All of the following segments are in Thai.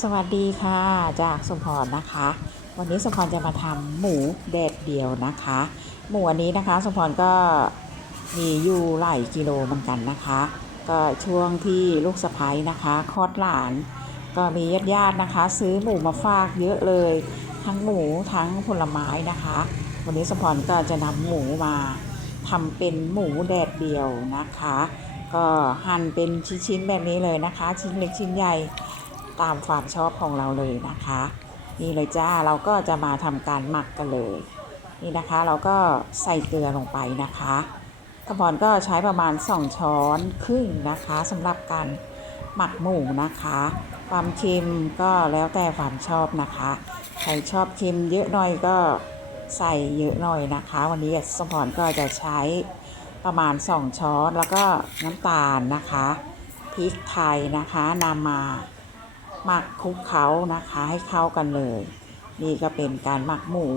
สวัสดีค่ะ จากสมพรนะคะ วันนี้สมพรจะมาทำหมูแดดเดียวนะคะ หมูอันนี้นะคะสมพรก็มีอยู่หลายกิโลเหมือนกันนะคะ ก็ช่วงที่ลูกสะพ้ยนะคะคลอดหลาน ก็มีญาติญาติๆนะคะ ซื้อหมูมาฝากเยอะเลย ทั้งหมูทั้งผลไม้นะคะ วันนี้สมพรก็จะนำหมูมาทำเป็นหมูแดดเดียวนะคะ ก็หั่นเป็นชิ้นๆแบบนี้เลยนะคะ ชิ้นเล็กชิ้นใหญ่ ตามความชอบของเราเลยนะคะ นี่เลยจ้าเราก็จะมาทำการหมักกันเลย นี่นะคะเราก็ใส่เกลือลงไปนะคะกระพรก็ใช้ประมาณ 2 ช้อนครึ่งนะคะสำหรับการหมักหมูนะคะ ความเค็มก็แล้วแต่ความชอบนะคะ ใครชอบเค็มเยอะหน่อยก็ใส่เยอะหน่อยนะคะ วันนี้สมพรก็จะใช้ประมาณ 2 ช้อนแล้วก็น้ำตาลนะคะพริกไทยนะคะนำมา หมักคลุกเคล้านะคะให้เข้ากันเลย นี่ก็เป็นการหมักหมู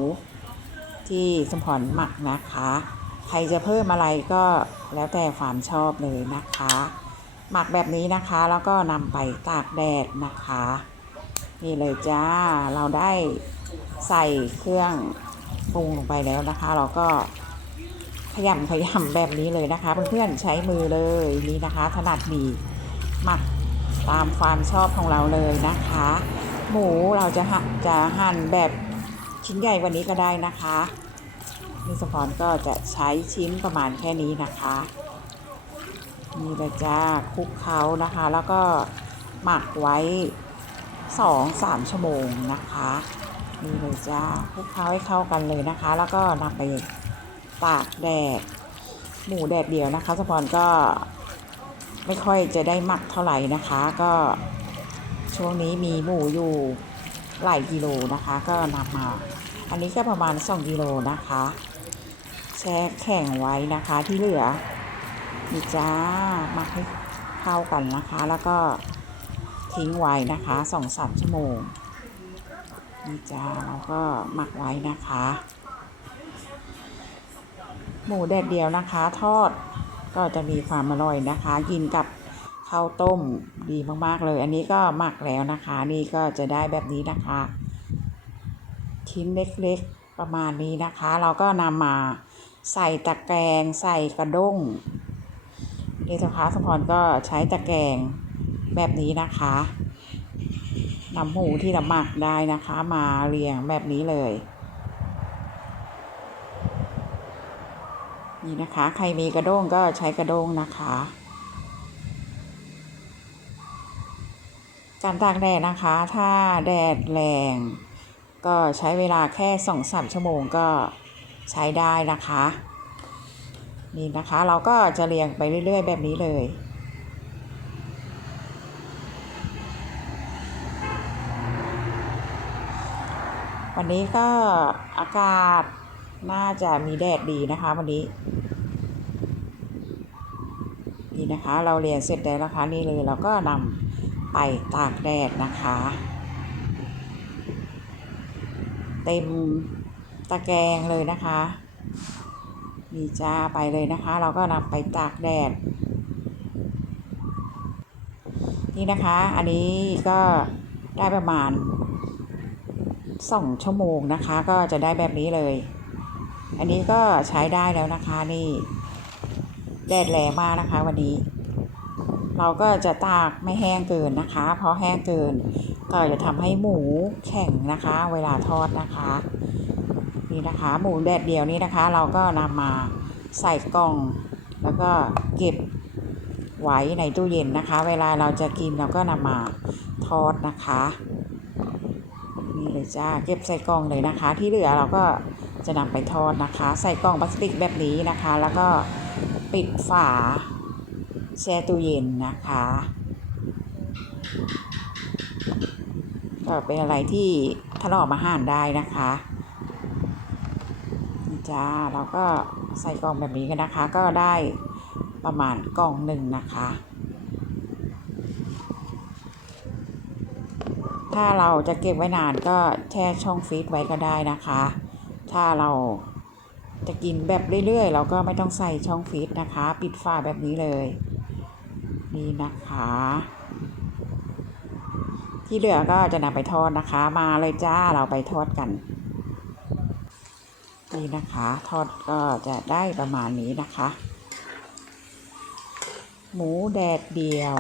ที่สมพรหมักนะคะ ใครจะเพิ่มอะไรก็แล้วแต่ความชอบเลยนะคะ หมักแบบนี้นะคะแล้วก็นำไปตากแดดนะคะ นี่เลยจ้าเราได้ใส่เครื่องปรุงลงไปแล้วนะคะ เราก็ขยำขยำแบบนี้เลยนะคะ เพื่อนๆใช้มือเลยนี่นะคะ ถนัดดีหมัก ตามความชอบของเราเลยนะคะ หมูเราจะหั่นจะหั่นแบบชิ้นใหญ่กว่านี้ก็ได้นะคะนี่สปอนก็จะใช้ชิ้นประมาณแค่นี้นะคะนี่เลยจ้าคลุกเคล้านะคะ แล้วก็หมักไว้สองสามชั่วโมงนะคะนี่เลยจ้าคลุกเคล้าให้เข้ากันเลยนะคะ แล้วก็นำไปตากแดดหมูแดดเดียวนะคะสปอนก็ ไม่ค่อยจะได้หมักเท่าไหร่นะคะ ก็ช่วงนี้มีหมูอยู่หลายกิโลนะคะ ก็นำมา อันนี้ก็ประมาณ 2กิโลนะคะ แช่แข็งไว้นะคะที่เหลือนี่จ้าหมักให้เข้ากันนะคะ แล้วก็ทิ้งไว้นะคะ2อสามชั่วโมงนี่จ้าแล้วก็หมักไว้นะคะ หมูแดดเดียวนะคะ ทอด ก็จะมีความอร่อยนะคะ กินกับข้าวต้มดีมากๆเลย อันนี้ก็หมักแล้วนะคะ นี่ก็จะได้แบบนี้นะคะ ชิ้นเล็กๆประมาณนี้นะคะ เราก็นำมาใส่ตะแกรงใส่กระด้งนี่นะคะสมพรก็ใช้ตะแกรงแบบนี้นะคะนำหมูที่เราหมักได้นะคะ มาเรียงแบบนี้เลย นี่นะคะ ใครมีกระด้งก็ใช้กระด้งนะคะ การตากแดดนะคะ ถ้าแดดแรง ก็ใช้เวลาแค่สองสามชั่วโมงก็ใช้ได้นะคะ นี่นะคะเราก็จะเรียงไปเรื่อย ๆ แบบนี้เลยวันนี้ก็อากาศ น่าจะมีแดดดีนะคะวันนี้ นี่นะคะ เราเรียนเสร็จแล้วนะคะนี่เลยเราก็นำไปตากแดดนะคะ เต็มตะแกรงเลยนะคะนี่จ้าไปเลยนะคะ เราก็นำไปตากแดด นี่นะคะ อันนี้ก็ได้ประมาณสองชั่วโมงนะคะ ก็จะได้แบบนี้เลย อันนี้ก็ใช้ได้แล้วนะคะนี่แดดแรงมากนะคะวันนี้ เราก็จะตากไม่แห้งเกินนะคะ เพราะแห้งเกิน ก็จะทำให้หมูแข็งนะคะ เวลาทอดนะคะนี่นะคะ หมูแดดเดียวนี้นะคะ เราก็นำมาใส่กล่อง แล้วก็เก็บไว้ในตู้เย็นนะคะ เวลาเราจะกินเราก็นำมาทอดนะคะนี่เลยจ้าเก็บใส่กล่องเลยนะคะ ที่เหลือเราก็ จะนำไปทอดนะคะ ใส่กล่องพลาสติกแบบนี้นะคะ แล้วก็ปิดฝาแช่ตู้เย็นนะคะก็เป็นอะไรที่ถนอมอาหารได้นะคะจ้าเราก็ใส่กล่องแบบนี้กันนะคะ ก็ได้ประมาณกล่องหนึ่งนะคะ ถ้าเราจะเก็บไว้นานก็แช่ช่องฟรีซไว้ก็ได้นะคะ ถ้าเราจะกินแบบเรื่อยๆ เราก็ไม่ต้องใส่ช่องฟรีซนะคะ ปิดฝาแบบนี้เลย นี่นะคะ ที่เหลือก็จะนำไปทอดนะคะ มาเลยจ้าเราไปทอดกัน นี่นะคะ ทอดก็จะได้ประมาณนี้นะคะ หมูแดดเดียว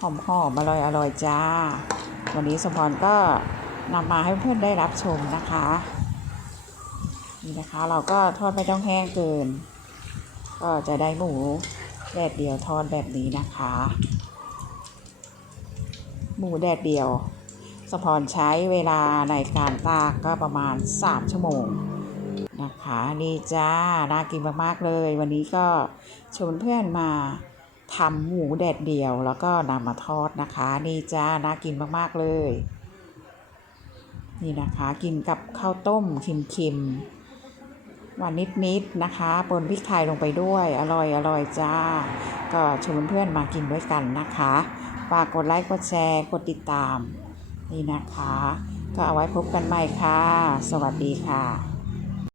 หอมหอมอร่อยอร่อยจ้า วันนี้สมพรก็นำมาให้เพื่อนได้รับชมนะคะ นี่นะคะ เราก็ทอดไม่ต้องแห้งเกิน ก็จะได้หมูแดดเดียวทอดแบบนี้นะคะ หมูแดดเดียวสมพรใช้เวลาในการตากก็ประมาณ 3 ชั่วโมงนะคะนี่จ้าน่ากินมากๆเลย วันนี้ก็ชวนเพื่อนมาทำหมูแดดเดียวแล้วก็นำมาทอดนะคะ นี่จ้าน่ากินมากๆเลย นี่นะคะกินกับข้าวต้มเค็มๆ หวานนิดๆนะคะปนพริกไทยลงไปด้วย อร่อยอร่อยจ้า ก็ชวนเพื่อนมากินด้วยกันนะคะฝากกดไลค์กดแชร์กดติดตามนี่นะคะ ก็เอาไว้พบกันใหม่ค่ะ สวัสดีค่ะ